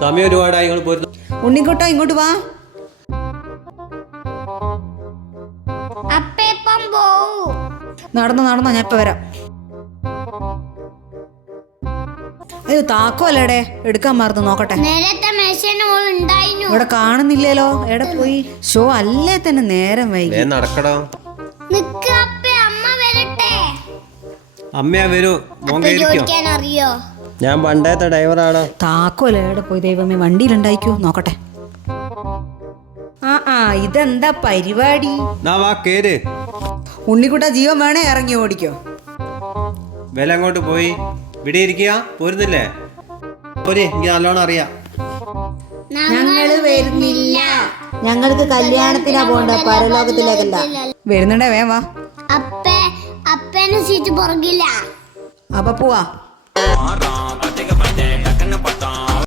സമയം ഒരുപാടായി. ഉണ്ണിക്കുട്ടാ ഇങ്ങോട്ട് വാ. നടന്നോ നടന്നോ, ഞാൻ ഇപ്പൊ വരാം. അയ്യോ താക്കോല്ലേടെ, എടുക്കാൻ മറന്നു, നോക്കട്ടെ. ഇവിടെ കാണുന്നില്ലല്ലോ, എവിടെ പോയി? ഷോ അല്ലേ തന്നെ നേരം വൈകി. നടക്കടോ. അമ്മയാ വരൂ. ഞാൻ പണ്ടത്തെ ഡ്രൈവറാണ്. താക്കോല് എവിടെ പോയി ദൈവമേ? വണ്ടിയിലുണ്ടായിക്കോ, നോക്കട്ടെ. ആ ഇതെന്താ പരിപാടി? ഉണ്ണിക്കുട്ട ജീവൻ വേണേ ഇറങ്ങി ഓടിക്കോ. വില അങ്ങോട്ട് പോയി. ഇവിടെ ഇരിക്കുക, പോരുന്നില്ലേ? എനിക്ക് നല്ലോണം അറിയാം. ഞങ്ങള് വരുന്നില്ല, ഞങ്ങൾക്ക് കല്യാണത്തിനാ പോണ്ട, പരലോകത്തിലേക്കല്ല. വരുന്നുണ്ടേ, വേം വാ. അപ്പേനെ സീറ്റ് പുറകില്ല. അപ്പൊ പോവാ.